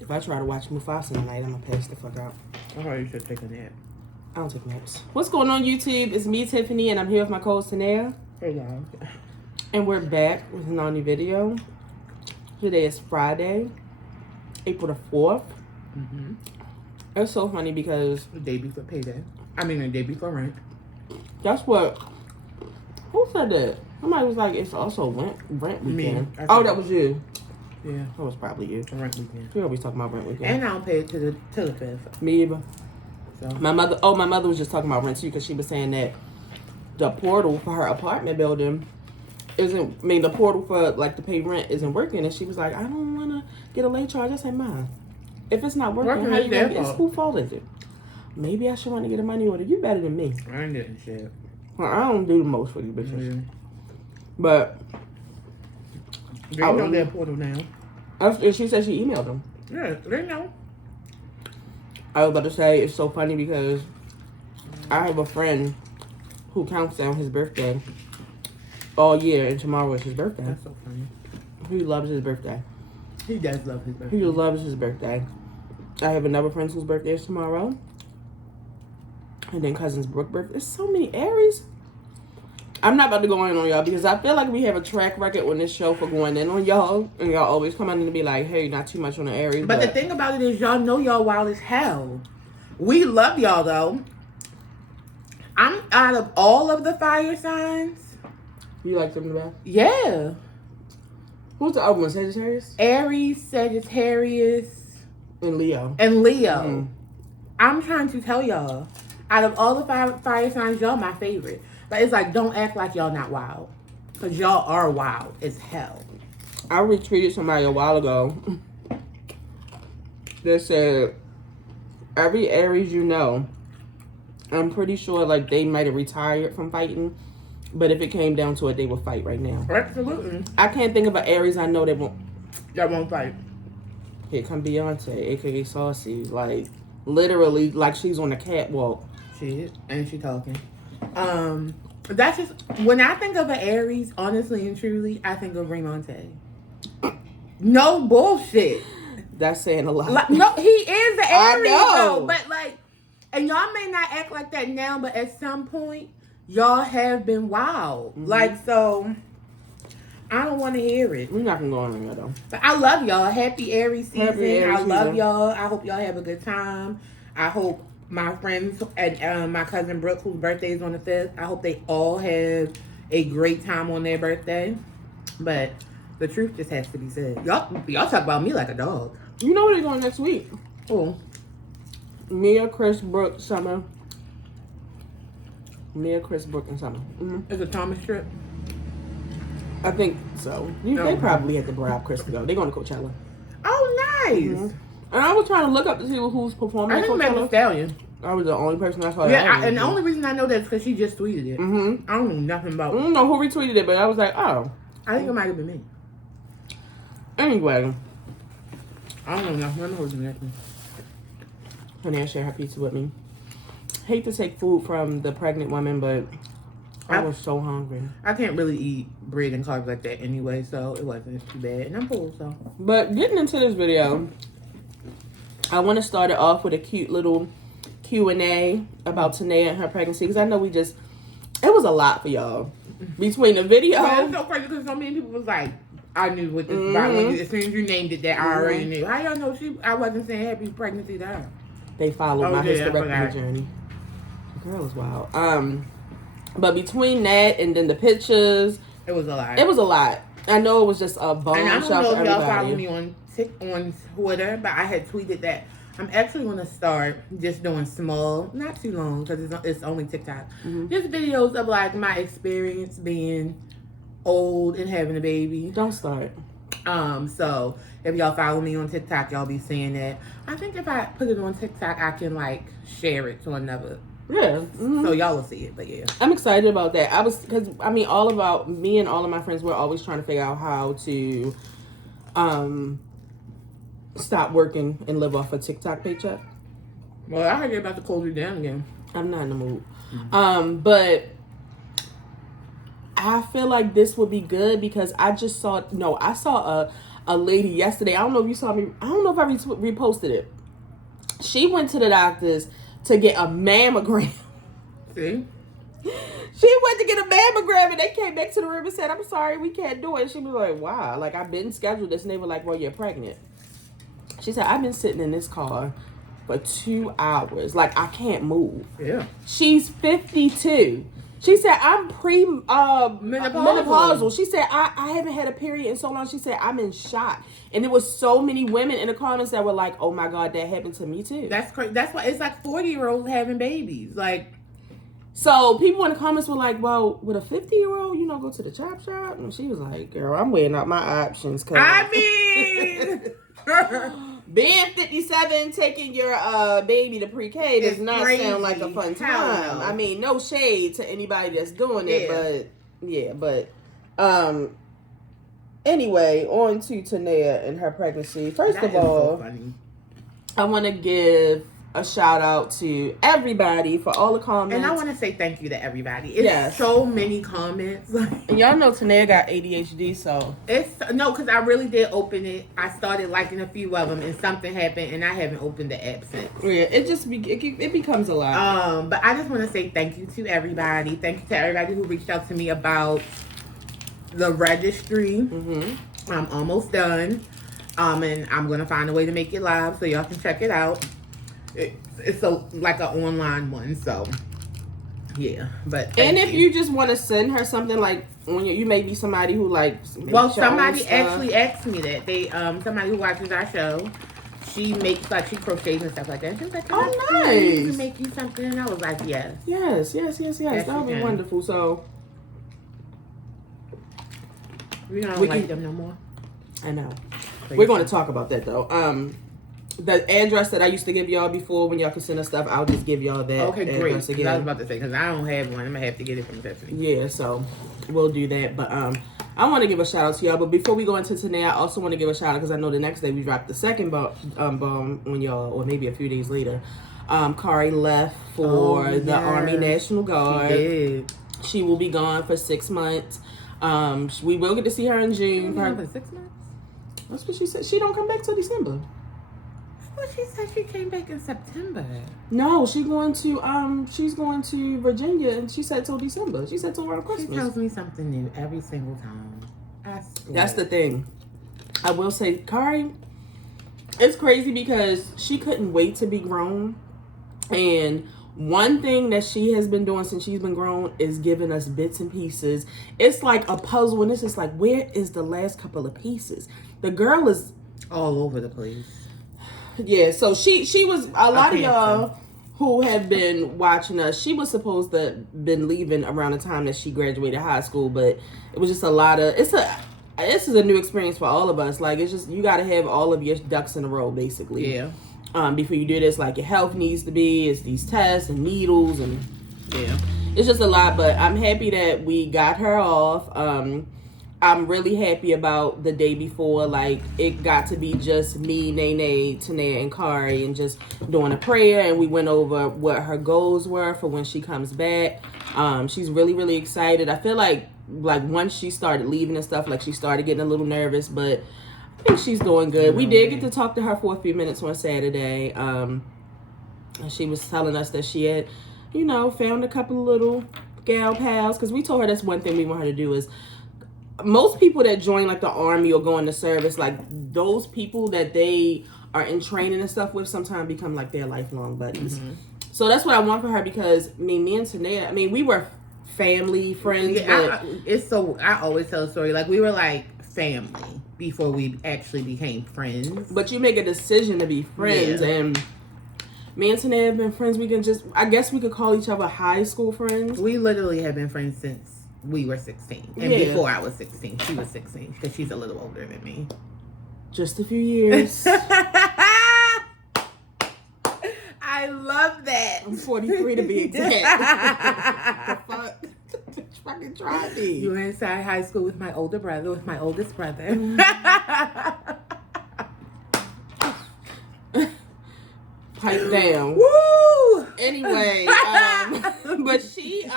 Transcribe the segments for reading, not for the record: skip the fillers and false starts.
If I try to watch Mufasa tonight, I'm gonna pass the fuck out. I thought you should take a nap. I don't take naps. What's going on, YouTube? It's me, Tiffany, and I'm here with my co-host, TeNaea's. Hey, y'all. And we're back with an new video. Today is Friday, April the 4th. Mm-hmm. It's so funny because... The day before payday. I mean, the day before rent. That's what... Who said that? Somebody was like, it's also rent weekend. Me. Oh, that was you. Yeah. That was probably you. Rent weekend. We always talk about rent weekend. And I don't pay it to the 5th. Me either. So. My mother was just talking about rent too, because she was saying that the portal for her apartment building the portal for like to pay rent isn't working, and she was like, I don't want to get a late charge. I said, Ma, if it's not working, how you gonna get? It's whose fault is it? Maybe I should want to get a money order. You better than me. I ain't getting shit. Well, I don't do the most for you bitches, but they know that portal now. She said she emailed them. Yeah, they know. I was about to say, it's so funny because I have a friend who counts down his birthday all year, and tomorrow is his birthday. That's so funny. He loves his birthday. He does love his birthday. He loves his birthday. I have another friend whose birthday is tomorrow. And then cousin's Brooke's birthday. There's so many Aries. I'm not about to go in on y'all because I feel like we have a track record on this show for going in on y'all. And y'all always come in and be like, hey, not too much on the Aries. But the thing about it is y'all know y'all wild as hell. We love y'all though. I'm out of all of the fire signs. You like them the best? Yeah. Who's the other one? Sagittarius? Aries, Sagittarius. And Leo. And Leo. I'm trying to tell y'all. Out of all the fire signs, y'all my favorite. But it's like, don't act like y'all not wild. Because y'all are wild as hell. I retweeted somebody a while ago that said, every Aries you know, I'm pretty sure like they might have retired from fighting. But if it came down to it, they would fight right now. Absolutely. I can't think of an Aries I know that won't fight. Here come Beyonce, aka Saucy. Like, literally, like she's on the catwalk. She is. And she talking. That's just, when I think of an Aries, honestly and truly, I think of Ramonte. No bullshit. That's saying a lot. Like, no, he is an Aries, know. though. But like, and y'all may not act like that now, but at some point, y'all have been wild. Like, so, I don't want to hear it. We're not going to go on there, though. But I love y'all. Happy Aries season. Happy Aries I love season. y'all. I hope y'all have a good time. I hope my friends and my cousin Brooke, whose birthday is on the 5th, I hope they all have a great time on their birthday. But the truth just has to be said. Y'all talk about me like a dog. You know where they're going next week? Oh. Mia, Chris, Brooke, Summer. Mia, Chris, Brooke, and Summer. It's a Thomas trip. I think so. They probably had to bribe Chris to go. They're going to Coachella. Oh, nice. And I was trying to look up to see who's performing at I think Megan Thee Coachella. Stallion. I was the only person I saw. Yeah, and the only reason I know that is because she just tweeted it. I don't know nothing about I don't know who retweeted it, but I was like, oh. I think it might have been me. Anyway. I don't know nothing. I know who's next. Honey, share her pizza with me. Hate to take food from the pregnant woman, but I was so hungry. I can't really eat bread and carbs like that anyway, so it wasn't too bad. And I'm full, so. But getting into this video, I want to start it off with a cute little Q&A about TeNaea's and her pregnancy, because I know it was a lot for y'all. Between the video. But it's so crazy because so many people was like, I knew what this about when as soon as you named it that I already knew. How y'all know I wasn't saying happy pregnancy to her? They followed my hysterectomy journey. The girl is wild. But between that and then the pictures, it was a lot. It was a lot. I know it was just a bone. And I don't shot know for if y'all everybody. follow me on Twitter, but I had tweeted that I'm actually going to start just doing small, not too long because it's only TikTok. Just videos of like my experience being old and having a baby. Don't start. So if y'all follow me on TikTok, y'all be seeing that. I think if I put it on TikTok, I can like share it to another. Yeah. So y'all will see it, but yeah. I'm excited about that. Because all about me and all of my friends, we're always trying to figure out how to stop working and live off a TikTok paycheck. Well, I heard you're about to close it down again. I'm not in the mood. But I feel like this would be good because I saw a lady yesterday. I don't know if you saw me. I don't know if I reposted it. She went to the doctors to get a mammogram. See? She went to get a mammogram and they came back to the room and said, I'm sorry, we can't do it. She was like, wow. Like, I've been scheduled this. And they were like, well, you're pregnant. She said, I've been sitting in this car for 2 hours. Like, I can't move. Yeah. She's 52. She said, I'm menopausal. She said, I haven't had a period in so long. She said, I'm in shock. And there was so many women in the comments that were like, oh my God, that happened to me too. That's crazy. That's why it's like 40-year-olds having babies. Like, so people in the comments were like, well, would a 50-year-old, go to the chop shop? And she was like, girl, I'm weighing out my options. I mean... Being 57, taking your baby to pre-K does not sound like a fun time. I mean, no shade to anybody that's doing it, but anyway, on to TeNaea's and her pregnancy. First of all, so I want to give a shout out to everybody for all the comments. And I want to say thank you to everybody. It's so many comments. And y'all know TeNaea's got ADHD, so. Because I really did open it. I started liking a few of them and something happened and I haven't opened the app since. Yeah, it becomes a lot. But I just want to say thank you to everybody. Thank you to everybody who reached out to me about the registry. Mm-hmm. I'm almost done. And I'm going to find a way to make it live so y'all can check it out. It's like an online one, so yeah. But if you just want to send her something, like when you may be somebody who somebody actually asked me that they somebody who watches our show, she makes she crochets and stuff like that. She was like, nice to make you something, and I was like, yes. That would be wonderful. So we don't like them no more. I know. We're going to talk about that though. The address that I used to give y'all before when y'all could send us stuff, I'll just give y'all that. Okay, great. Again. I was about to say, because I don't have one. I'm going to have to get it from Tiffany. Yeah, so we'll do that. But I want to give a shout out to y'all. But before we go into TeNaea's, I also want to give a shout out because I know the next day we dropped the second bomb on y'all, or maybe a few days later. Kari left for the Army National Guard. She did. She will be gone for 6 months. We will get to see her in June. For 6 months? That's what she said. She don't come back till December. Well, she said she came back in September. No, she's going to Virginia, and she said till December. She said till around Christmas. She tells me something new every single time. That's the thing. I will say, Kari, it's crazy because she couldn't wait to be grown, and one thing that she has been doing since she's been grown is giving us bits and pieces. It's like a puzzle, and it's just like, where is the last couple of pieces? The girl is all over the place. Yeah, so she was, a lot of y'all who have been watching us, she was supposed to have been leaving around the time that she graduated high school, but it was just a lot of, this is a new experience for all of us. Like, it's just, you got to have all of your ducks in a row, basically. Yeah. Before you do this, like, your health needs to be, it's these tests and needles, and yeah, it's just a lot, but I'm happy that we got her off. I'm really happy about the day before. Like, it got to be just me, Nene, TeNaea's, and Kari, and just doing a prayer. And we went over what her goals were for when she comes back. She's really, really excited. I feel like once she started leaving and stuff, like she started getting a little nervous, but I think she's doing good. We did get to talk to her for a few minutes on Saturday. She was telling us that she had, found a couple of little gal pals, because we told her that's one thing we want her to do is, most people that join like the Army or go into service, like those people that they are in training and stuff with sometimes become like their lifelong buddies. Mm-hmm. So that's what I want for her, because me and TeNaea's, we were family, friends. Yeah, I always tell a story, like we were like family before we actually became friends. But you make a decision to be friends, and me and TeNaea's have been friends. We can I guess we could call each other high school friends. We literally have been friends since we were 16. And before I was 16, she was 16, because she's a little older than me. Just a few years. I love that. I'm 43 to be exact. The fuck? Fucking try me. You were inside high school with my oldest brother. Pipe down. Woo! Anyway, but she,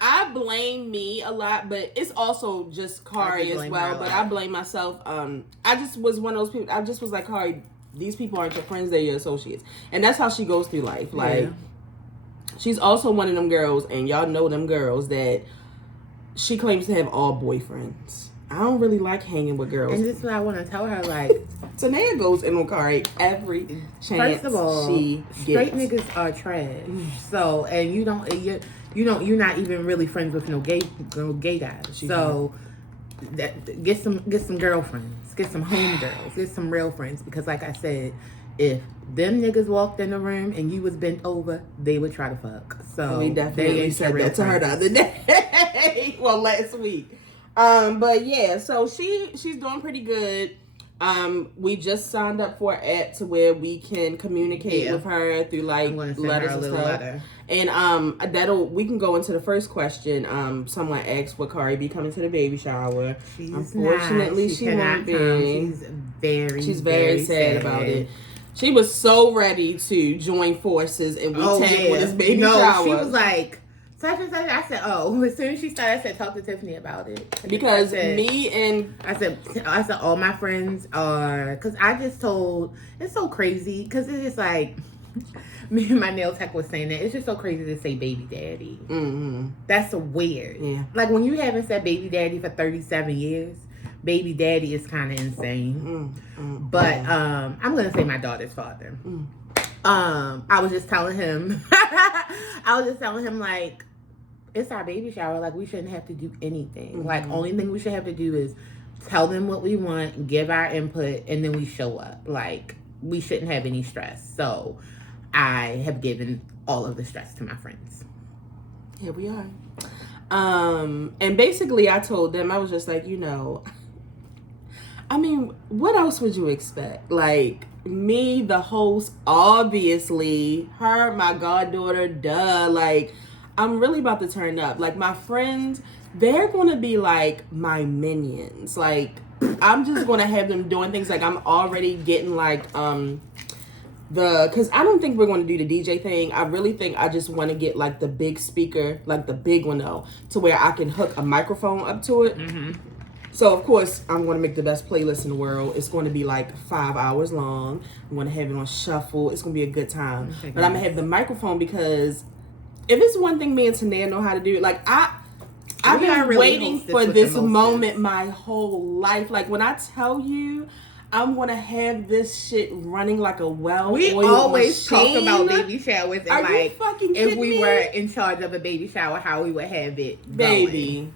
I blame me a lot, but it's also just Kari as well. But I blame myself. I just was one of those people. I just was like, Kari, these people aren't your friends; they're your associates, and that's how she goes through life. Like, she's also one of them girls, and y'all know them girls that she claims to have all boyfriends. I don't really like hanging with girls. And this is what I want to tell her, like... TeNaea goes in on Kari every chance First of all, she straight gets. niggas are trash. So, and you're not even really friends with no gay guys. So, get some girlfriends. Get some home girls. Get some real friends. Because like I said, if them niggas walked in the room and you was bent over, they would try to fuck. So, we definitely said that to her the other day. Well, last week. But yeah, so she's doing pretty good. We just signed up for an app to where we can communicate with her through like letters and stuff. Letter. And we can go into the first question. Someone asked would Kari be coming to the baby shower. Unfortunately, she won't be. She's very sad about it. She was so ready to join forces and we tagged with this baby shower. She was like, such and such. I said, as soon as she started, I said, talk to Tiffany about it. Because I said, all my friends are, because I just told, it's so crazy, because it's just like, me and my nail tech was saying that, it's just so crazy to say baby daddy. Mm-hmm. That's so weird. Yeah. Like, when you haven't said baby daddy for 37 years, baby daddy is kind of insane. But, I'm going to say my daughter's father. I was just telling him, like, it's our baby shower. Like, we shouldn't have to do anything. Mm-hmm. Like, only thing we should have to do is tell them what we want, give our input, and then we show up. Like, we shouldn't have any stress. So, I have given all of the stress to my friends. Here we are. And basically, I told them, I was just like, I mean, what else would you expect? Like, me, the host, obviously, her, my goddaughter, duh, like, I'm really about to turn up. Like, my friends, they're gonna be like my minions. Like, I'm just gonna have them doing things. Like, I'm already getting like because I don't think we're gonna do the DJ thing. I really think I just want to get like the big speaker, like the big one though, to where I can hook a microphone up to it. Mm-hmm. So, of course, I'm going to make the best playlist in the world. It's going to be like 5 hours long. I'm going to have it on shuffle. It's going to be a good time. Okay, but I'm going to have the microphone because if it's one thing me and TeNaea know how to do, like, I've been really waiting for this moment my whole life. Like, when I tell you, I'm going to have this shit running like a well-oiled machine. We always talk about baby showers and, like, if we were in charge of a baby shower, how we would have it baby.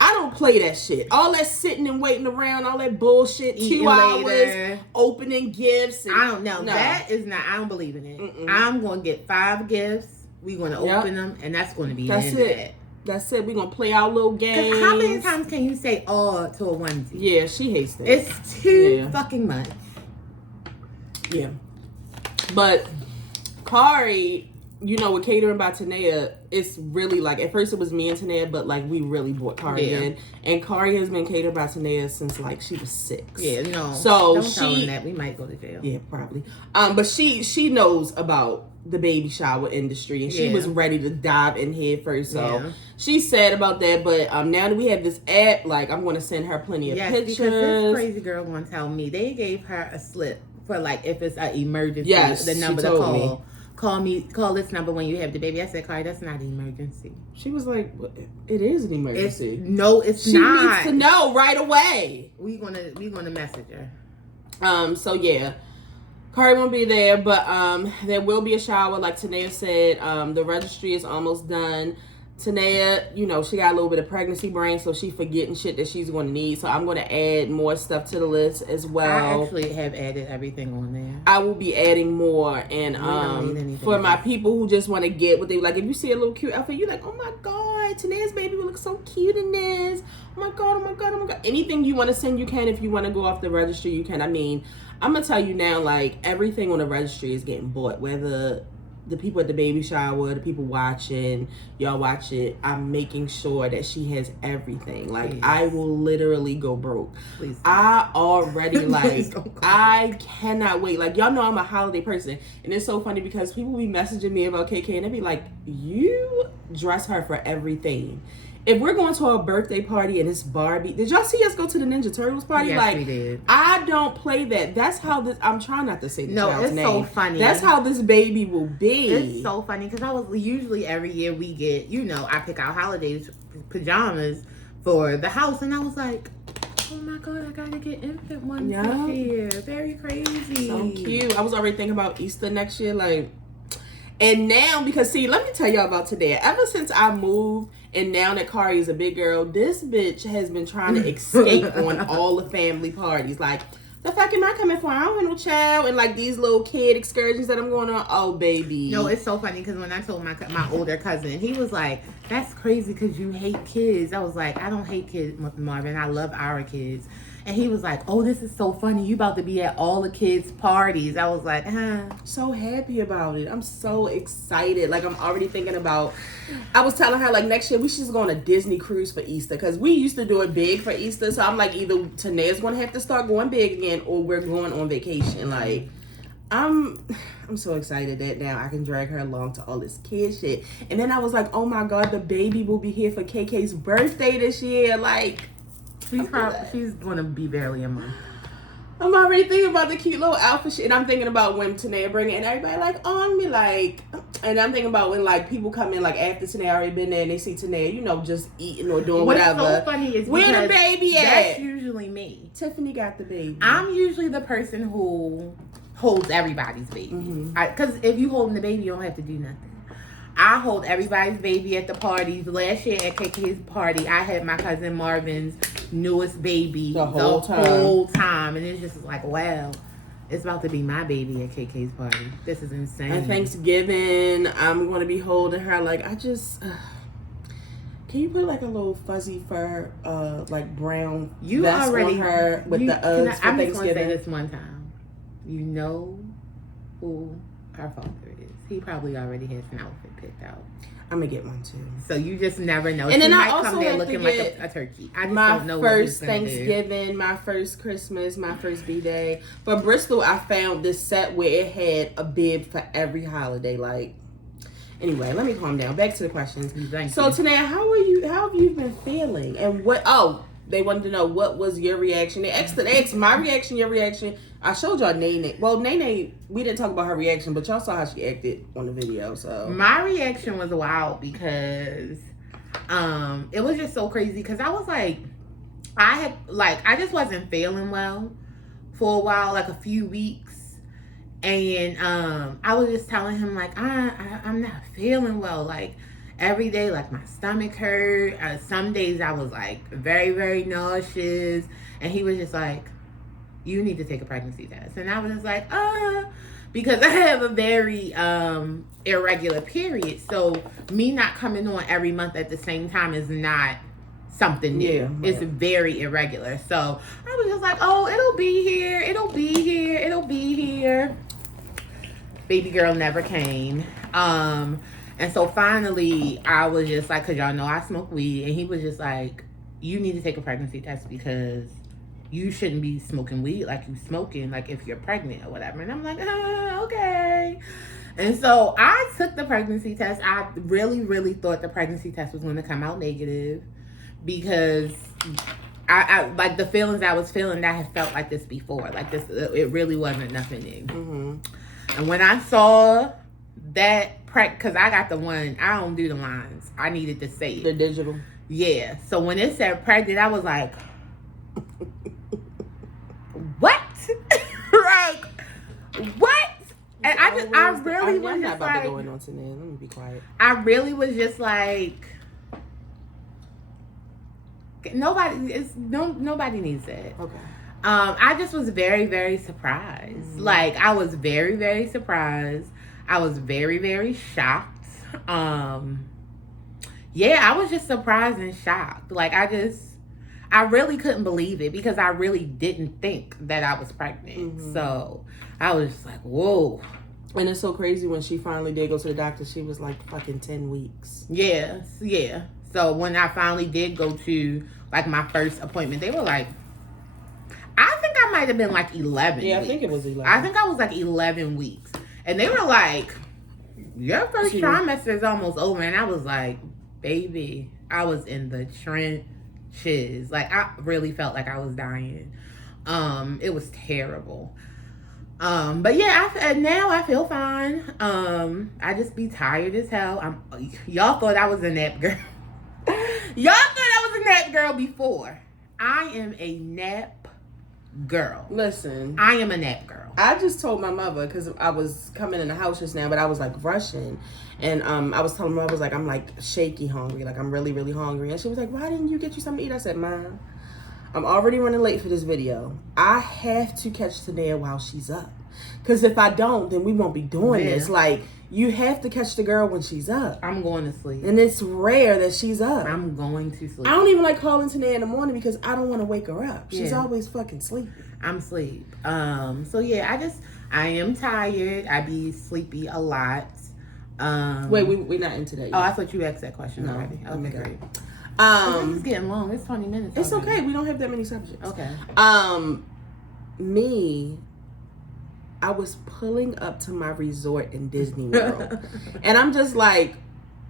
I don't play that shit. All that sitting and waiting around, all that bullshit, eating 2 hours, later. Opening gifts. And, I don't know. No. That is not, I don't believe in it. Mm-mm. I'm going to get 5 gifts. We're going to open them, and that's going to be the end of that. That's it. We're going to play our little games. Because how many times can you say all to a onesie? Yeah, she hates that. It's too fucking much. Yeah. But Kari, with catering by TeNaea's, it's really like, at first it was me and TeNaea, but like we really brought Kari in. And Kari has been catered by TeNaea since like she was 6. Yeah, so don't tell them that. We might go to jail. Yeah, probably. But she knows about the baby shower industry, and she was ready to dive in head first. So she's sad about that. But now that we have this app, like, I'm going to send her plenty of pictures. Because this crazy girl going to tell me they gave her a slip for like if it's an emergency, the number to call. Me. Call this number when you have the baby. I said, Kari, that's not an emergency. She was like, it is an emergency. It's not. She needs to know right away. We gonna message her. So yeah. Kari won't be there, but there will be a shower, like TeNaea said. The registry is almost done. TeNaea, she got a little bit of pregnancy brain, so she's forgetting shit that she's going to need. So I'm going to add more stuff to the list as well. I actually have added everything on there. I will be adding more. And for my people who just want to get what they like, if you see a little cute outfit, you're like, oh my God, TeNaea's baby will look so cute in this. Oh my God, oh my God, oh my God. Anything you want to send, you can. If you want to go off the registry, you can. I mean, I'm going to tell you now, like, everything on the registry is getting bought, whether the people at the baby shower, the people watching, y'all watch it, I'm making sure that she has everything. Like, please. I will literally go broke. Please. I already, like, I cannot wait. Like, y'all know I'm a holiday person. And it's so funny because people be messaging me about KK and they be like, you dress her for everything. If we're going to a birthday party and it's Barbie, did y'all see us go to the Ninja Turtles party? Yes, like, we did. I don't play that. That's how this. I'm trying not to say the child's name. No, it's so funny. That's how this baby will be. It's so funny because I was usually every year we get, I pick out holidays pajamas for the house, and I was like, oh my God, I gotta get infant ones this year. Very crazy. So cute. I was already thinking about Easter next year, like. And now, because see, let me tell y'all about today. Ever since I moved, and now that Kari is a big girl, this bitch has been trying to escape on all the family parties. Like, the fuck am I coming for? I don't have no child. And like these little kid excursions that I'm going on. Oh, baby. No, it's so funny because when I told my older cousin, he was like, that's crazy because you hate kids. I was like, I don't hate kids, Marvin. I love our kids. And he was like, oh, this is so funny. You about to be at all the kids' parties. I was like, so happy about it. I'm so excited. Like, I'm already thinking about, I was telling her, like, next year we should just go on a Disney cruise for Easter. Because we used to do it big for Easter. So I'm like, either TeNaea's going to have to start going big again or we're going on vacation. Like, I'm so excited that now I can drag her along to all this kid shit. And then I was like, oh my God, the baby will be here for KK's birthday this year. Like, she's gonna be barely a month. I'm already thinking about the cute little outfit shit. And I'm thinking about when TeNaea bring it and everybody like on me, like, and I'm thinking about when like people come in like after TeNaea already been there and they see TeNaea, just eating or doing whatever. What's so funny is where the baby at? That's usually me. Tiffany got the baby. I'm usually the person who holds everybody's baby. Because if you holding the baby, you don't have to do nothing. I hold everybody's baby at the parties. Last year at KK's party, I had my cousin Marvin's newest baby the whole time. And it's just like, wow, it's about to be my baby at KK's party. This is insane. And Thanksgiving, I'm going to be holding her. Like, I just... can you put like a little fuzzy fur, like brown vest on her with the Uggs for Thanksgiving? I'm just going to say this one time. You know who our father is. He probably already has an outfit picked out. I'm gonna get one too. So you just never know. And then I also come there have looking to like get a turkey. I just my don't know first Thanksgiving, my first Christmas, my first B-Day. For Bristol, I found this set where it had a bib for every holiday. Like, anyway, let me calm down. Back to the questions. So TeNaea's, how have you been feeling? And what? Oh, they wanted to know what was your reaction. They asked my reaction, your reaction. I showed y'all TeNaea's. Well, TeNaea's, we didn't talk about her reaction, but y'all saw how she acted on the video. So my reaction was wild because it was just so crazy because I was like, I just wasn't feeling well for a while, like a few weeks. And I was just telling him like, I'm not feeling well. Like every day, like my stomach hurt. Some days I was like very, very nauseous. And he was just like, you need to take a pregnancy test. And I was just like, because I have a very irregular period. So me not coming on every month at the same time is not something new. Yeah, it's very irregular. So I was just like, oh, it'll be here. It'll be here. It'll be here. Baby girl never came. And so finally I was just like, because y'all know I smoke weed. And he was just like, you need to take a pregnancy test because you shouldn't be smoking weed like you smoking, like if you're pregnant or whatever. And I'm like, okay. And so I took the pregnancy test. I really, really thought the pregnancy test was going to come out negative because I like the feelings I was feeling, I had felt like this before. Like this, it really wasn't nothing new. And when I saw that, because I got the one, I don't do the lines. I needed to say it. The digital. Yeah. So when it said pregnant, I was like, what? Like, what? And I really was just like, going on today. Let me be quiet. I really was just like, nobody needs that. Okay. I just was very, very surprised. Like, I was very, very surprised. I was very, very shocked. Yeah, I was just surprised and shocked. Like, I really couldn't believe it because I really didn't think that I was pregnant. So I was just like, whoa. And it's so crazy when she finally did go to the doctor, she was like fucking 10 weeks. Yeah. So when I finally did go to like my first appointment, they were like, I think I might have been like 11 Yeah, weeks. I think it was 11. I think I was like 11 weeks. And they were like, your first trimester is almost over. And I was like, baby, I was in the trenches. Like, I really felt like I was dying. It was terrible. But yeah, now I feel fine. I just be tired as hell. Y'all thought I was a nap girl. Y'all thought I was a nap girl before. I am a nap girl. Listen, I am a nap girl. I just told my mother, because I was coming in the house just now, but I was like rushing, and I was telling her, I was like, I'm like shaky hungry, like I'm really, really hungry. And she was like, why didn't you get you something to eat? I said, Mom, I'm already running late for this video. I have to catch TeNaea while she's up, because if I don't, then we won't be doing this. Like, you have to catch the girl when she's up. I'm going to sleep. And it's rare that she's up. I'm going to sleep. I don't even like calling TeNaea in the morning because I don't want to wake her up. She's always fucking sleeping. I'm asleep. So yeah, I am tired. I be sleepy a lot. Wait, we're not into that yet. Oh, I thought you asked that question already. Oh my Okay, great. God. It's getting long. It's 20 minutes. It's already. okay. We don't have that many subjects. Okay. I was pulling up to my resort in Disney World. And I'm just like,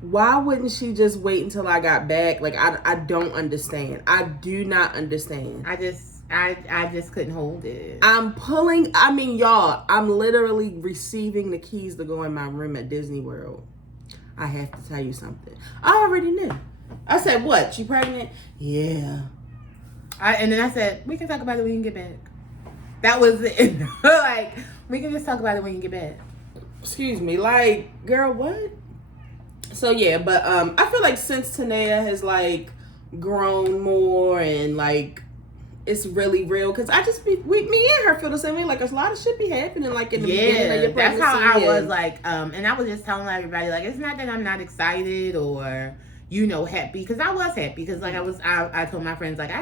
why wouldn't she just wait until I got back? Like, I don't understand. I do not understand. I just couldn't hold it. Y'all, I'm literally receiving the keys to go in my room at Disney World. I have to tell you something. I already knew. I said, what? She pregnant? Yeah. And then I said, we can talk about it when you get back. That was it. Like, we can just talk about it when you get back. Excuse me. Like, girl, what? So, yeah, but I feel like since TeNaea has, like, grown more and, like, it's really real, because I just me and her feel the same way. Like, a lot of shit be happening, like, in the beginning of your pregnancy. That's how I was, like, and I was just telling everybody, like, it's not that I'm not excited or, happy, because I was happy, because, like, I told my friends, like,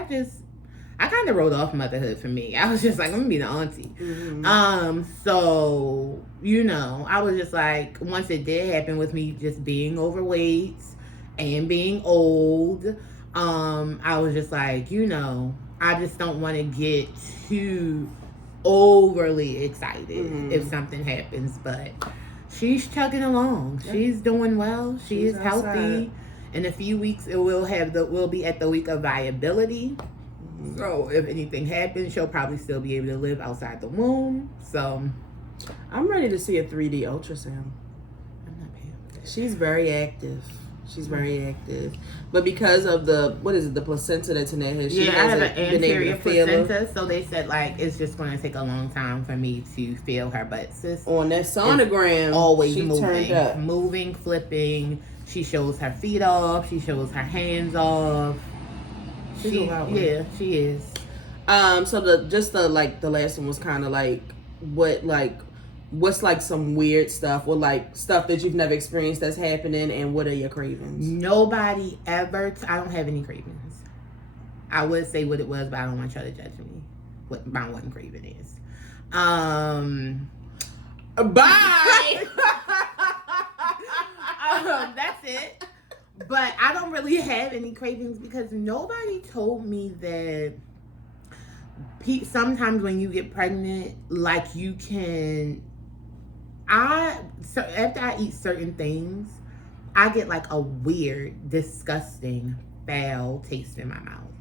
I kind of wrote off motherhood for me. I was just like, I'm gonna be the auntie. Mm-hmm. So, I was just like, once it did happen with me just being overweight and being old, I was just like, I just don't want to get too overly excited if something happens. But she's chugging along. Yep. She's doing well. She's healthy. Outside. In a few weeks, we'll be at the week of viability. So if anything happens, she'll probably still be able to live outside the womb. So I'm ready to see a 3D ultrasound. I'm not paying for that. She's very active. But because of the placenta that TeNaea has, she hasn't I have an been able anterior to feel placenta, her. so they said, like, it's just going to take a long time for me to feel her. But sis, on that sonogram, always she turned up. Moving, flipping. She shows her feet off. She shows her hands off. She is. So the last one was kind of like what's like some weird stuff, or like stuff that you've never experienced that's happening, and what are your cravings? Nobody ever. I don't have any cravings. I would say what it was, but I don't want y'all to judge me. What my one craving is. Bye. That's it. But I don't really have any cravings because nobody told me that sometimes when you get pregnant, like you can. So after I eat certain things, I get like a weird, disgusting, foul taste in my mouth.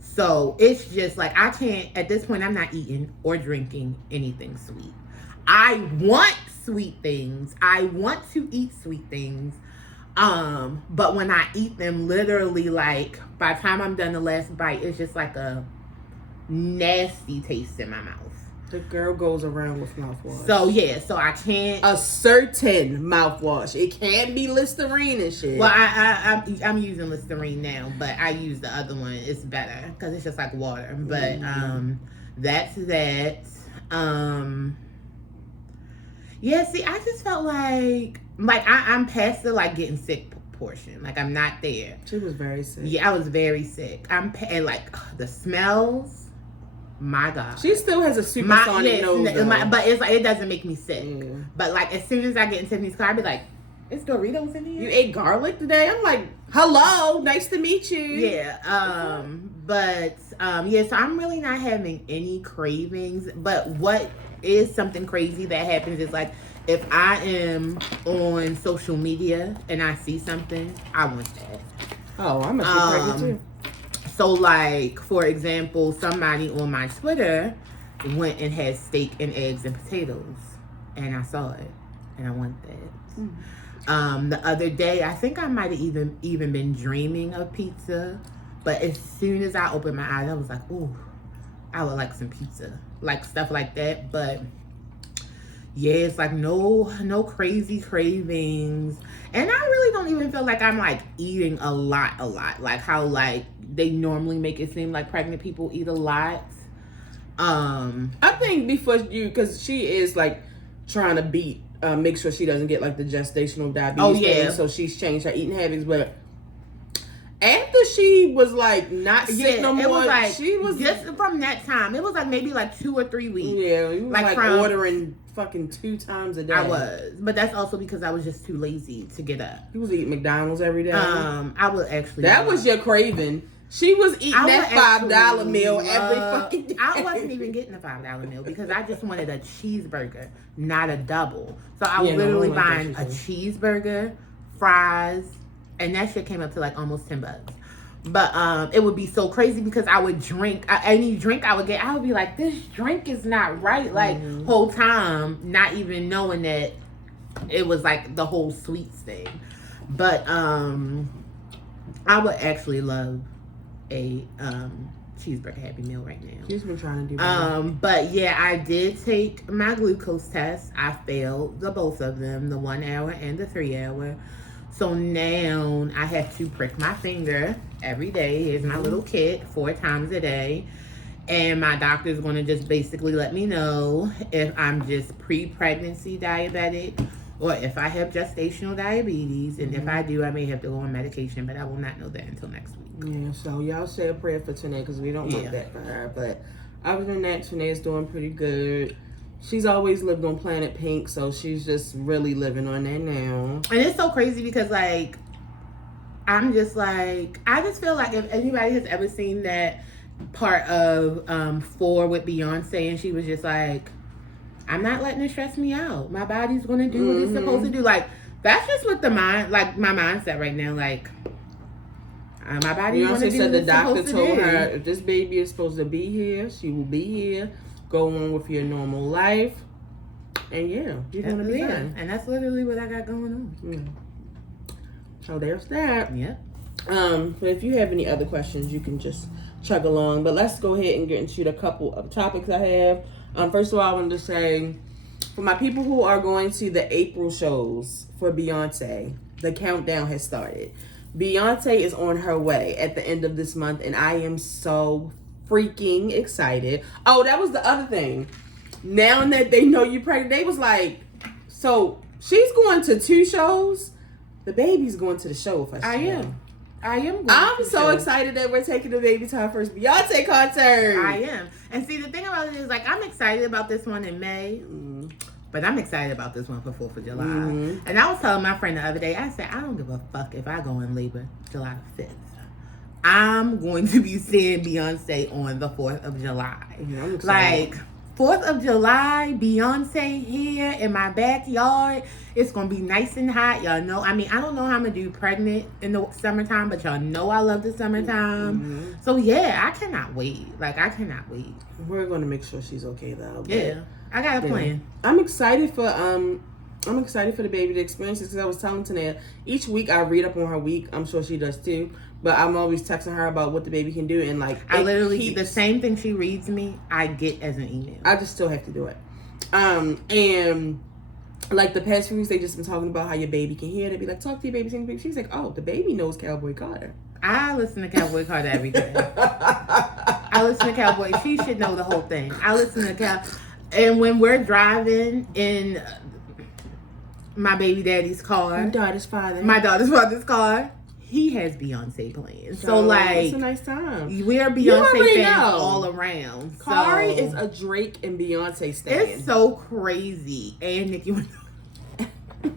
So it's just like I can't. At this point, I'm not eating or drinking anything sweet. I want sweet things. I want to eat sweet things. But when I eat them, literally, like, by the time I'm done the last bite, it's just like a nasty taste in my mouth. The girl goes around with mouthwash. So I can't. A certain mouthwash. It can't be Listerine and shit. Well, I'm using Listerine now, but I use the other one. It's better because it's just like water. But that's that. Yeah, see, I just felt like I'm past the like getting sick portion. Like I'm not there. She was very sick. Yeah, I was very sick. And like the smells. my God. She still has a supersonic nose, but it's like, it doesn't make me sick. Yeah. But like, as soon as I get in Tiffany's car, I be like, "Is Doritos in here? You ate garlic today?" I'm like, "Hello, nice to meet you." Yeah. Yeah. So I'm really not having any cravings. But what is something crazy that happens is like, if I am on social media and I see something, I want that. Oh, I'm a pregnant too. So, like, for example, somebody on my Twitter went and had steak and eggs and potatoes. And I saw it. And I want that. The other day, I think I might have even been dreaming of pizza. But as soon as I opened my eyes, I was like, ooh, I would like some pizza. Like, stuff like that. But, yeah, it's like no crazy cravings. And I really don't even feel like I'm like eating a lot. Like how like they normally make it seem like pregnant people eat a lot. I think before you, because she is like trying to make sure she doesn't get like the gestational diabetes. Oh yeah. So she's changed her eating habits. But after she was like not sick no more, it was like, she was just from that time. It was like maybe like 2 or 3 weeks. Yeah, you was like ordering fucking 2 times a day. I was, but that's also because I was just too lazy to get up. You was eating McDonald's every day. I would actually. That was your craving. She was eating that $5 meal every fucking day. I wasn't even getting a $5 meal because I just wanted a cheeseburger, not a double. So I was literally buying a cheeseburger, fries, and that shit came up to like almost $10. But it would be so crazy because I would drink any drink I would get. I would be like, this drink is not right. Like whole time, not even knowing that it was like the whole sweets thing. But I would actually love a cheeseburger Happy Meal right now. She's been trying to do that. But yeah, I did take my glucose test. I failed both of them, the 1 hour and the 3 hour. So now I have to prick my finger every day. Here's my little kit 4 times a day. And my doctor's going to just basically let me know if I'm just pre-pregnancy diabetic or if I have gestational diabetes. And if I do, I may have to go on medication, but I will not know that until next week. Yeah, so y'all say a prayer for TeNaea's because we don't want that for her. But other than that, TeNaea's doing pretty good. She's always lived on Planet Pink, so she's just really living on that now. And it's so crazy because, like, I'm just like, I just feel like if anybody has ever seen that part of 4 with Beyonce, and she was just like, I'm not letting it stress me out. My body's going to do what it's supposed to do. Like, that's just what my mindset right now. Like, my body's going to do said what the doctor it's told supposed to do. her, if this baby is supposed to be here, she will be here. Go on with your normal life. And yeah, you're going to be fine. And that's literally what I got going on. Yeah. So there's that. Yep. But if you have any other questions, you can just chug along. But let's go ahead and get into the couple of topics I have. First of all, I wanted to say, for my people who are going to the April shows for Beyonce, the countdown has started. Beyonce is on her way at the end of this month, and I am so freaking excited. Oh, that was the other thing. Now that they know you're pregnant, they was like, so she's going to 2 shows. The baby's going to the show with us. I am. I'm so excited that we're taking the baby to our first Beyonce concert. I am. And see, the thing about it is, like, I'm excited about this one in May, but I'm excited about this one for 4th of July. And I was telling my friend the other day, I said, I don't give a fuck if I go in labor July 5th. I'm going to be seeing Beyonce on the 4th of July. Yeah, I'm excited. Like, 4th of July, Beyonce here in my backyard. It's going to be nice and hot. Y'all know. I mean, I don't know how I'm going to do pregnant in the summertime, but y'all know I love the summertime. So, yeah, I cannot wait. Like, I cannot wait. We're going to make sure she's okay, though. Yeah. I got a plan. I'm excited for the baby to experience this because I was telling TeNaea's each week I read up on her week. I'm sure she does too. But I'm always texting her about what the baby can do, and like I literally the same thing she reads me, I get as an email. I just still have to do it. And like the past few weeks, they just been talking about how your baby can hear. They be like, talk to your baby, sing the baby. She's like, oh, the baby knows Cowboy Carter. I listen to Cowboy Carter every day. I listen to Cowboy. She should know the whole thing. I listen to and when we're driving in my baby daddy's car, my daughter's father's car. he has Beyonce playing. So like, it's a nice time. We're Beyonce fans all around. Kari is a Drake and Beyonce stan. It's so crazy. And Nicki Minaj. And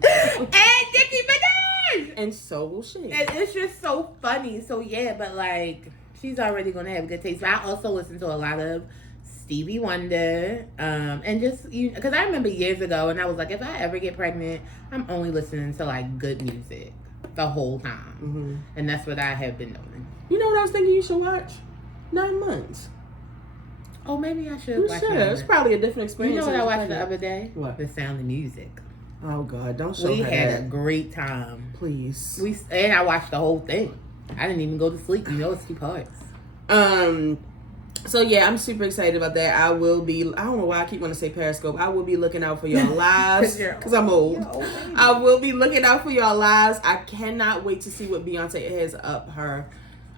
Nicki Minaj! And so will she. And it's just so funny. So yeah, but like, she's already gonna have good taste. But I also listen to a lot of Stevie Wonder, and just because I remember years ago, and I was like, if I ever get pregnant, I'm only listening to like good music the whole time, and that's what I have been doing. You know what I was thinking you should watch? 9 Months. Oh, maybe I should. You should. It's probably a different experience. You know what I watched the other day? What? The Sound of Music. Oh God, don't show We her had that. a great time. Please. And I watched the whole thing. I didn't even go to sleep. You know, it's 2 parts. So yeah, I'm super excited about that. I will be. I don't know why I keep wanting to say Periscope. I will be looking out for y'all lives because I'm old. I will be looking out for y'all lives. I cannot wait to see what Beyonce has up her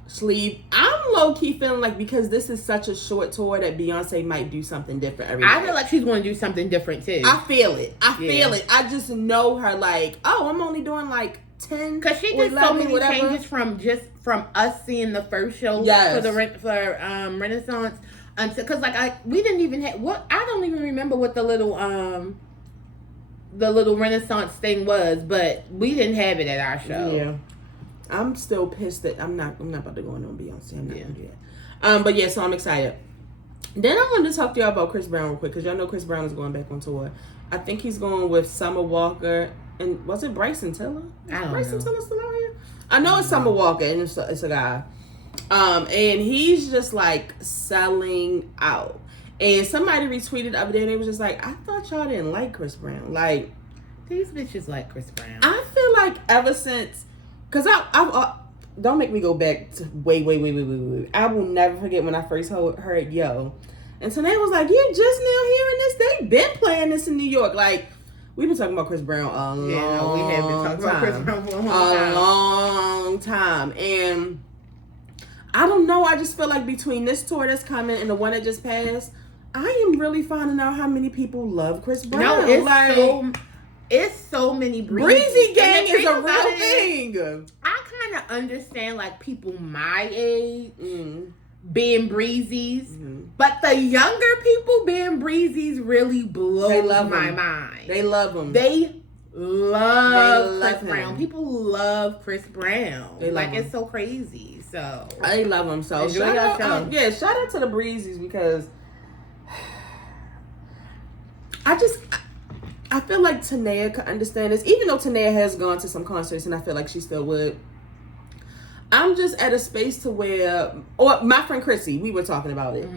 sleeve. I'm low key feeling like because this is such a short tour that Beyonce might do something different every I day. feel like she's going to do something different too. I feel it. I just know her like, oh, I'm only doing like 10 because she did so many changes from us seeing the first show for the Renaissance until because like we didn't even have I don't even remember what the little Renaissance thing was, but we didn't have it at our show. Yeah, I'm still pissed that I'm not about to go in on Beyonce. I'm not gonna do that. But yeah, so I'm excited. Then I wanted to talk to y'all about Chris Brown real quick because y'all know Chris Brown is going back on tour. I think he's going with Summer Walker. And was it Bryson Tiller? I don't know. Bryson Tiller still out here? I know it's Summer Walker, and it's a guy. And he's just like selling out. And somebody retweeted the other day, and they was just like, I thought y'all didn't like Chris Brown. Like, these bitches like Chris Brown. I feel like ever since, because I don't make me go back to way. I will never forget when I first heard Yo. And TeNaea's was like, you just now hearing this? They've been playing this in New York. Like, we've been talking about Chris Brown we have been talking about Chris Brown for a long time. And I don't know, I just feel like between this tour that's coming and the one that just passed, I am really finding out how many people love Chris Brown. No, it's so many Breezy gang is a real thing. I kind of understand like people my age being breezies, but the younger people being breezies really blows my mind. They love him. They love Chris Brown. People love Chris Brown. It's so crazy. So I love him. So shout out to the breezies because I feel like TeNaea's could understand this, even though TeNaea's has gone to some concerts and I feel like she still would. I'm just at a space to where, or my friend Chrissy, we were talking about it.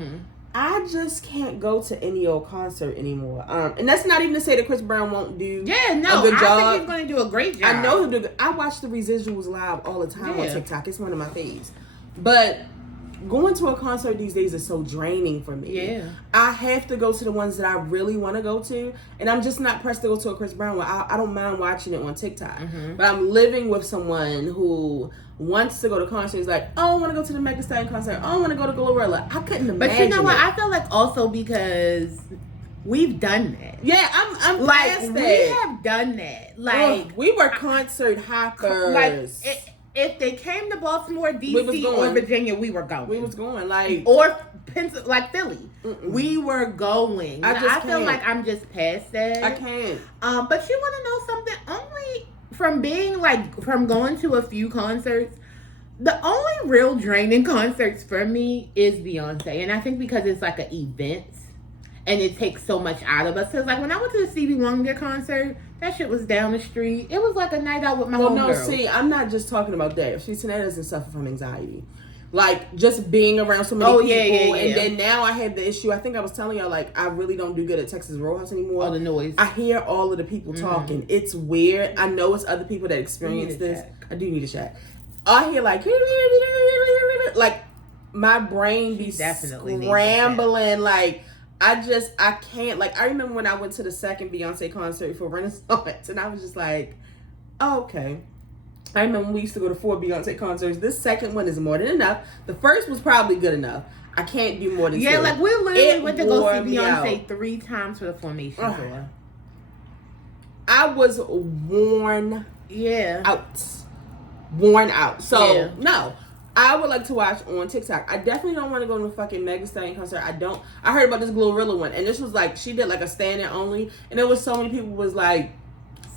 I just can't go to any old concert anymore. And that's not even to say that Chris Brown won't do a good job. I think he's going to do a great job. I know he'll do good. I watch the residuals live all the time on TikTok. It's one of my faves. But going to a concert these days is so draining for me. Yeah. I have to go to the ones that I really want to go to. And I'm just not pressed to go to a Chris Brown one. I don't mind watching it on TikTok. But I'm living with someone who wants to go to concerts like, oh, I want to go to the Megan Thee Stallion concert. Oh, I want to go to Glorilla. I couldn't imagine. But you know what? I feel like also because we've done that. Yeah, I'm like past we that. have done that. Like we were concert hoppers. Like if they came to Baltimore, DC, or Virginia, we were going. We was going like like Philly. We were going. I feel like I'm just past that. I can't. But you want to know something? Only from going to a few concerts, the only real draining concerts for me is Beyonce, and I think because it's like an event and it takes so much out of us. Cause like when I went to the Stevie Wonder concert, that shit was down the street. It was like a night out with my homegirl. See, I'm not just talking about that. TeNaea doesn't suffer from anxiety. Like, just being around so many people. Yeah. And then now I had the issue. I think I was telling y'all, like, I really don't do good at Texas Roadhouse anymore. Oh, the noise. I hear all of the people talking. It's weird. I know it's other people that experience this. I do need a check. I hear, like my brain be scrambling. Like, I can't. Like, I remember when I went to the second Beyonce concert for Renaissance, and I was just like, oh, okay. I remember when we used to go to 4 Beyonce concerts. This second one is more than enough. The first was probably good enough. I can't do more than 2. Yeah, like we literally went to go see Beyonce 3 times for the Formation tour. I was worn out. worn out. So Yeah. no. I would like to watch on TikTok. I definitely don't want to go to a fucking Megan Thee Stallion concert. I heard about this Glorilla one, and this was like, she did like a stand-in only, and there was so many people was like,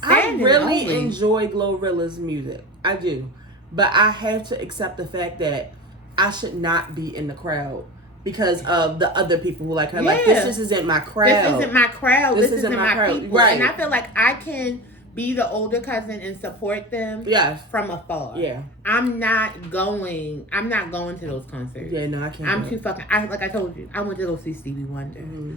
I really enjoy Glorilla's music. I do. But I have to accept the fact that I should not be in the crowd because of the other people who like her. Yeah. Like, this just isn't my crowd. This isn't my crowd. This isn't my crowd. people. Right. And I feel like I can be the older cousin and support them from afar. Yeah. I'm not going to those concerts. Yeah, no, I can't. I'm too fucking, like I told you, I went to go see Stevie Wonder. Mm-hmm.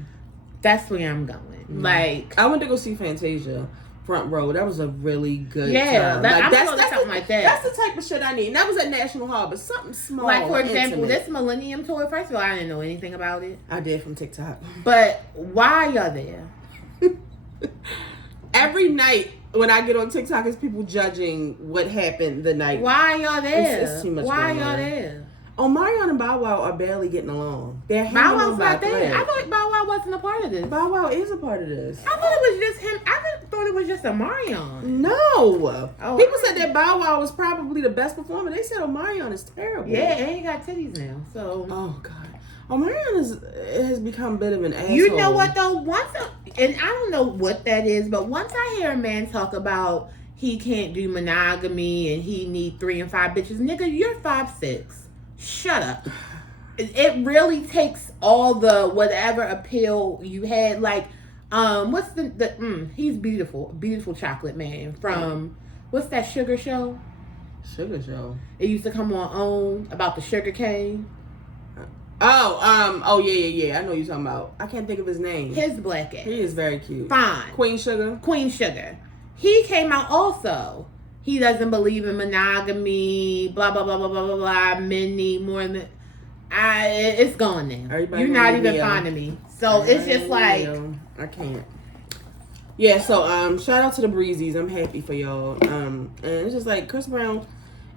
That's where I'm going. Mm-hmm. Like, I went to go see Fantasia front row. That was a really good time. That's something like that. That's the type of shit I need. And that was at National Hall, but something small. Like, for example, this Millennium Tour, first of all, I didn't know anything about it. I did from TikTok. But why y'all there? Every night when I get on TikTok, it's people judging what happened the night. Why y'all there? It's too much. Why y'all there? Omarion and Bow Wow are barely getting along. Bow Wow's not there. I thought Bow Wow wasn't a part of this. Bow Wow is a part of this. I thought it was just him. I thought it was just Omarion. No. Oh, people said that Bow Wow was probably the best performer. They said Omarion is terrible. Yeah, and he got titties now. So. Oh God. Omarion has become a bit of an asshole. You know what though? And I don't know what that is, but once I hear a man talk about he can't do monogamy and he need 3 and 5 bitches, nigga, you're 5'6". Shut up. It really takes all the whatever appeal you had. Like, what's he's beautiful chocolate man from what's that Sugar Show? Sugar Show. It used to come on about the sugar cane. Oh yeah. I know you're talking about. I can't think of his name. His black ass. He is very cute. Fine. Queen Sugar. He came out also. He doesn't believe in monogamy. Blah blah blah blah blah blah blah. Men need more than. It's gone now. You're not even finding me. So it's just like I can't. Yeah. So shout out to the Breezies. I'm happy for y'all. And it's just like Chris Brown.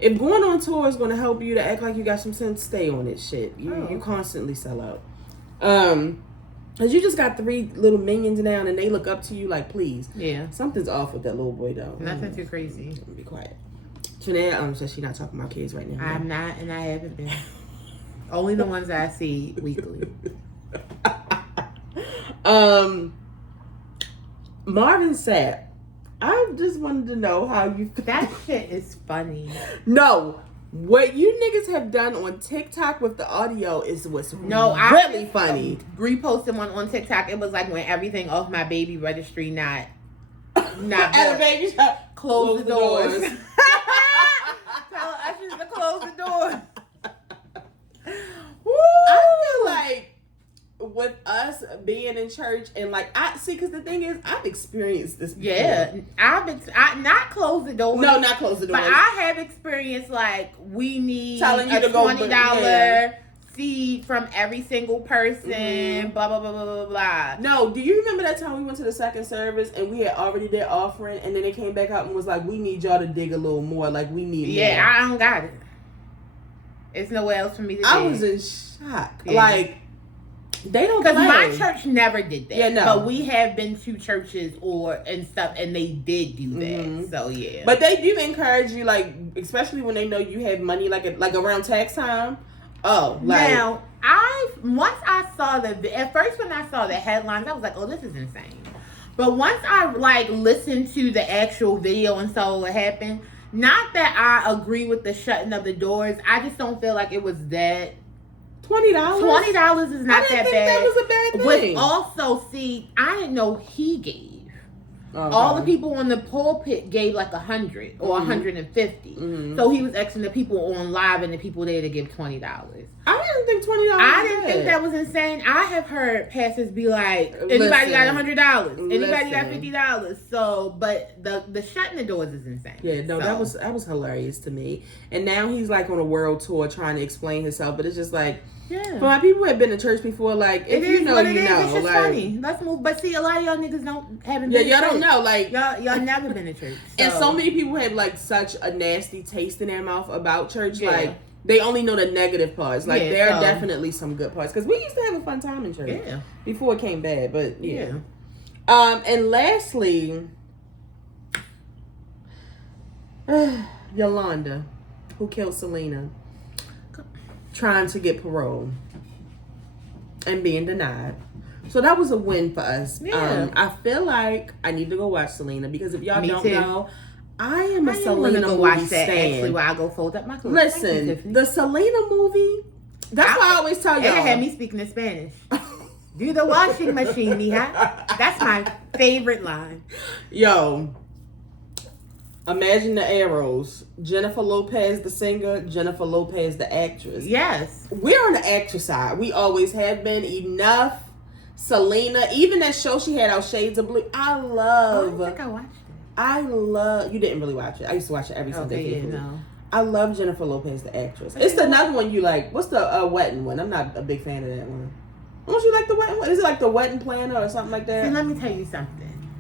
If going on tour is going to help you to act like you got some sense, stay on it. Shit, you constantly sell out. Cause you just got 3 little minions now, and they look up to you like, please. Yeah, something's off with that little boy though. Nothing too crazy. Be quiet. TeNaea's says she's not talking about kids right now. I'm not, and I haven't been. Only the ones I see weekly. Marvin Sapp. I just wanted to know how you. That shit is funny. No, what you niggas have done on TikTok with the audio is what's really funny. Reposted one on TikTok. It was like when everything off my baby registry not at a baby shop. Close the doors. Tell ushers to close the doors. I feel like with us being in church and like because the thing is I've experienced this before. Yeah, I not close the door. No, not close the door. But I have experienced like we need telling you a to $20 seed from every single person. Blah blah blah blah blah blah. No, do you remember that time we went to the second service and we had already did offering and then they came back up and was like, we need y'all to dig a little more. Like we need more. I don't got it. It's nowhere else for me to. I was in shock. Yeah. Like. They don't, because my church never did that. Yeah, no. But we have been to churches and stuff, and they did do that. Mm-hmm. So yeah. But they do encourage you, like especially when they know you have money, like around tax time. Oh, like now once I saw at first when I saw the headlines, I was like, oh, this is insane. But once I like listened to the actual video and saw what happened, not that I agree with the shutting of the doors, I just don't feel like it was that. $20 is not that bad. That was a bad thing. But also, see, I didn't know he gave. All the people on the pulpit gave like 100 or 150. Mm-hmm. So he was asking the people on live and the people there to give $20. I didn't think $20. I didn't think that was insane. I have heard pastors be like, anybody got $100? Anybody got $50? So, but the shutting the doors is insane. Yeah, no, that was hilarious to me. And now he's like on a world tour trying to explain himself, but it's just like. Yeah. But my people who have been to church before, like, if you know, you know. It's just like, funny. Let's move. But see, a lot of y'all niggas haven't been to church. Y'all don't know. Like, y'all never been to church. So. And so many people have, like, such a nasty taste in their mouth about church. Yeah. Like, they only know the negative parts. Like, there are definitely some good parts. Because we used to have a fun time in church. Yeah. Before it came bad. But, yeah. And lastly, Yolanda, who killed Selena, trying to get parole and being denied. So that was a win for us. Yeah. I feel like I need to go watch Selena because if y'all Me don't too. know, I am a Selena go movie watch that stan. actually while I go fold up my clothes. Listen, the Selena movie, that's why I always tell y'all. And it had me speaking in Spanish. Do the washing machine, mija. That's my favorite line. Yo, imagine the arrows. Jennifer Lopez, the singer. Jennifer Lopez, the actress. Yes. We're on the actress side. We always have been. Enough. Selena, even that show she had out, Shades of Blue. I love. I think I watched it. I love. You didn't really watch it. I used to watch it every Sunday. Okay, yeah, no. I love Jennifer Lopez, the actress. It's another one you like. What's the Wetting one? I'm not a big fan of that one. Don't you like the Wetting one? Is it like the Wedding Planner or something like that? See, let me tell you something.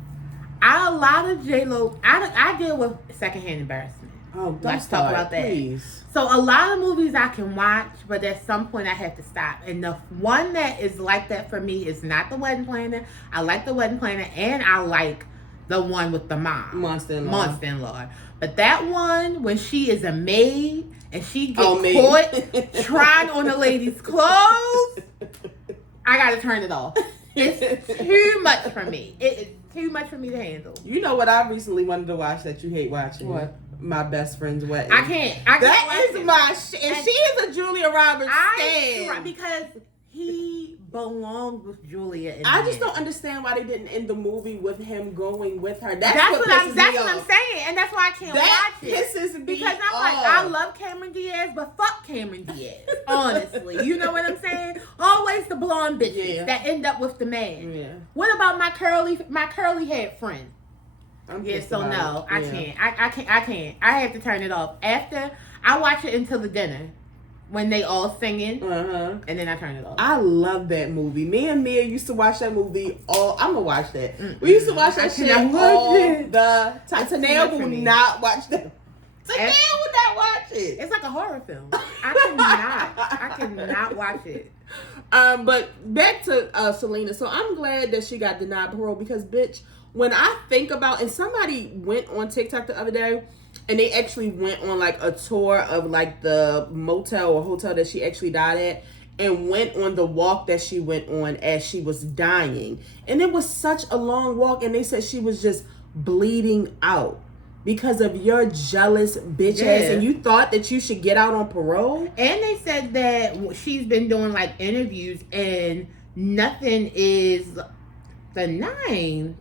A lot of J-Lo, I deal with secondhand embarrassment. Oh, let's talk about that. Please. So a lot of movies I can watch, but at some point I have to stop. And the one that is like that for me is not the Wedding Planner. I like the Wedding Planner, and I like the one with the mom. Monster-in-law. But that one, when she is a maid and she gets caught trying on a lady's clothes, I gotta turn it off. It's too much for me. It is too much for me to handle. You know what I recently wanted to watch that you hate watching? What? My Best Friend's Wedding. I can't That is my shit. And she is a Julia Roberts stan. Because he belonged with Julia. I just don't understand why they didn't end the movie with him going with her. That's what I'm saying, and that's why I can't watch it. Pisses me because I'm like, I love Cameron Diaz, but fuck Cameron Diaz. Honestly, you know what I'm saying? Always the blonde bitches that end up with the man. Yeah. What about my curly haired friend? So no, I can't. I can't. I have to turn it off after I watch it until the dinner. When they all singing, and then I turn it off. I love that movie. Me and Mia used to watch that movie all. I'm gonna watch that. We used to watch that shit all the time. TeNaea's will not watch that. TeNaea's would not watch it. It's like a horror film. I cannot watch it. But back to Selena. So I'm glad that she got denied parole because, bitch, when I think about, and somebody went on TikTok the other day. And they actually went on like a tour of like the motel or hotel that she actually died at and went on the walk that she went on as she was dying. And it was such a long walk. And they said she was just bleeding out because of your jealous bitch ass. And you thought that you should get out on parole. And they said that she's been doing like interviews and nothing is the 9th.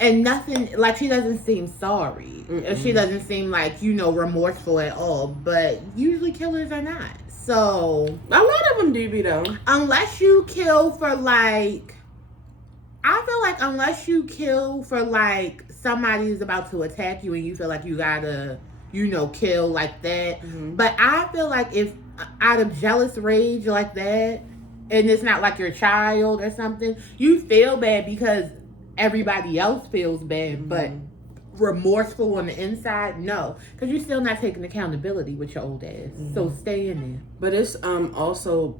And nothing, like, she doesn't seem sorry. She doesn't seem like, remorseful at all. But usually killers are not. So a lot of them do be though. Unless you kill for like, I feel like unless you kill for like somebody who's about to attack you and you feel like you gotta, kill like that. But I feel like if out of jealous rage like that, and it's not like your child or something, you feel bad because everybody else feels bad, but remorseful on the inside, no, because you're still not taking accountability with your old ass. So stay in there. But it's also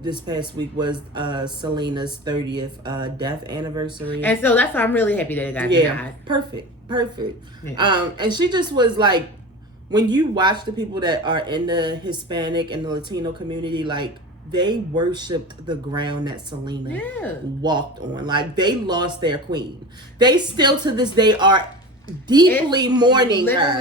this past week was Selena's 30th death anniversary, and so that's why I'm really happy that it got denied. Perfect. And she just was like, when you watch the people that are in the Hispanic and the Latino community, like, they worshipped the ground that Selena walked on. Like, they lost their queen. They still to this day are deeply mourning her.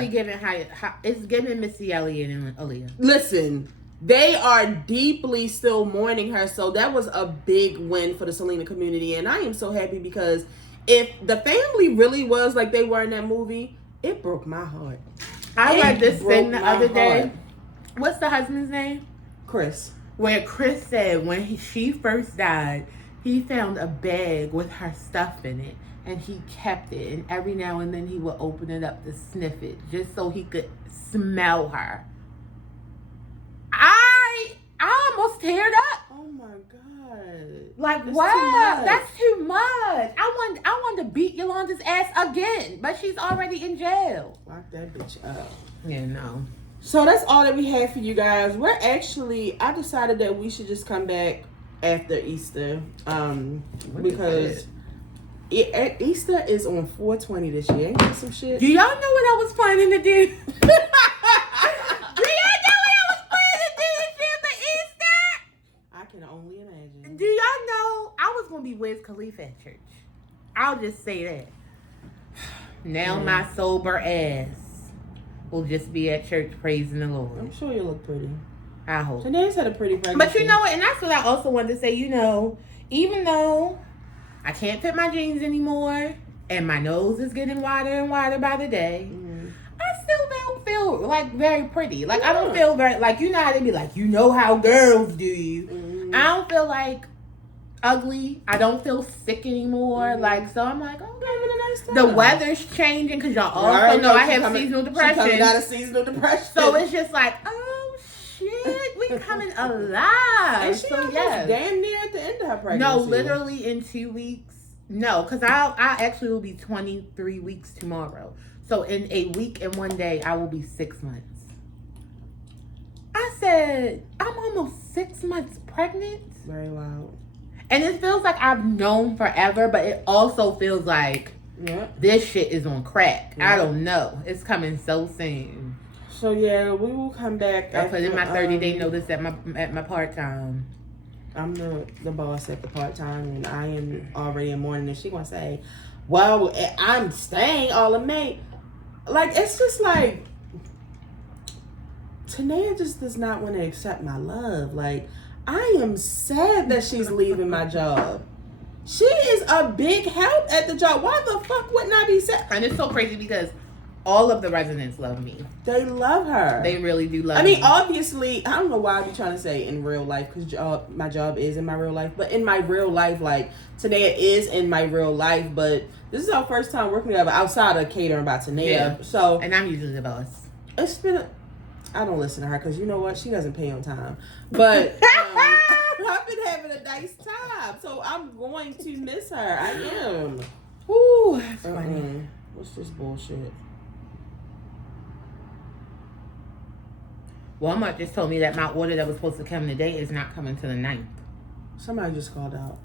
It's giving Missy Elliott and Aaliyah. Listen, they are deeply still mourning her. So that was a big win for the Selena community. And I am so happy because if the family really was like they were in that movie, it broke my heart. I read this thing the other day. What's the husband's name? Chris. Where Chris said when she first died, he found a bag with her stuff in it, and he kept it. And every now and then he would open it up to sniff it, just so he could smell her. I almost teared up. Oh my god! Like, wow, that's too much. I want to beat Yolanda's ass again, but she's already in jail. Lock that bitch up. Yeah, no. So that's all that we have for you guys. I decided that we should just come back after Easter. Because Easter is on 4/20 this year. Ain't that some shit? Do y'all know what I was planning to do? Do y'all know what I was planning to do this year for Easter? I can only imagine. Do y'all know I was gonna be Wiz Khalifa at church? I'll just say that. Now my sober ass will just be at church praising the Lord. I'm sure you look pretty. I hope. TeNaea's had a pretty pregnancy. But you know what? And that's what I also wanted to say. You know, even though I can't fit my jeans anymore, and my nose is getting wider and wider by the day, I still don't feel like very pretty. Like I don't feel very like, you know how they be like, you know how girls do you. I don't feel like ugly. I don't feel sick anymore. Like, so I'm like, okay. The weather's changing because y'all also know I have seasonal depression. She got a seasonal depression. So it's just like, oh shit, we coming alive. And she so damn near at the end of her pregnancy. No, literally in 2 weeks. No, because I actually will be 23 weeks tomorrow. So in a week and 1 day, I will be 6 months. I said, I'm almost 6 months pregnant. Very loud. And it feels like I've known forever, but it also feels like this shit is on crack. I don't know. It's coming so soon. So yeah, we will come back. I put in my 30-day notice at my part-time. I'm the boss at the part-time, and I am already in mourning, and she gonna say, well, I'm staying all of May. Like, it's just like, TeNaea just does not want to accept my love. Like, I am sad that she's leaving my job. She is a big help at the job. Why the fuck wouldn't I be sad? And it's so crazy because all of the residents love me. They love her. They really do love me. I mean, obviously, I don't know why I be trying to say in real life, because my job is in my real life. But in my real life, like, TeNaea is in my real life. But this is our first time working together outside of catering by TeNaea. Yeah. So, and I'm usually the boss. It's been I don't listen to her because you know what? She doesn't pay on time. But I've been having a nice time. So I'm going to miss her. I am. Ooh, that's funny. What's this bullshit? Walmart just told me that my order that was supposed to come today is not coming to the 9th. Somebody just called out.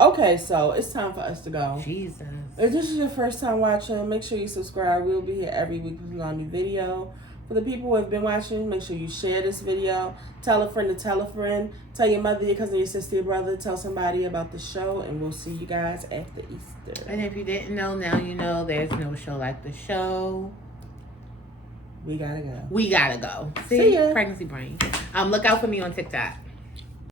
Okay, so it's time for us to go. Jesus. If this is your first time watching, make sure you subscribe. We'll be here every week with a new video. For the people who have been watching, make sure you share this video. Tell a friend to tell a friend. Tell your mother, your cousin, your sister, your brother. Tell somebody about the show, and we'll see you guys after Easter. And if you didn't know, now you know. There's no show like the show. We gotta go. We gotta go. See ya. Pregnancy brain. Look out for me on TikTok.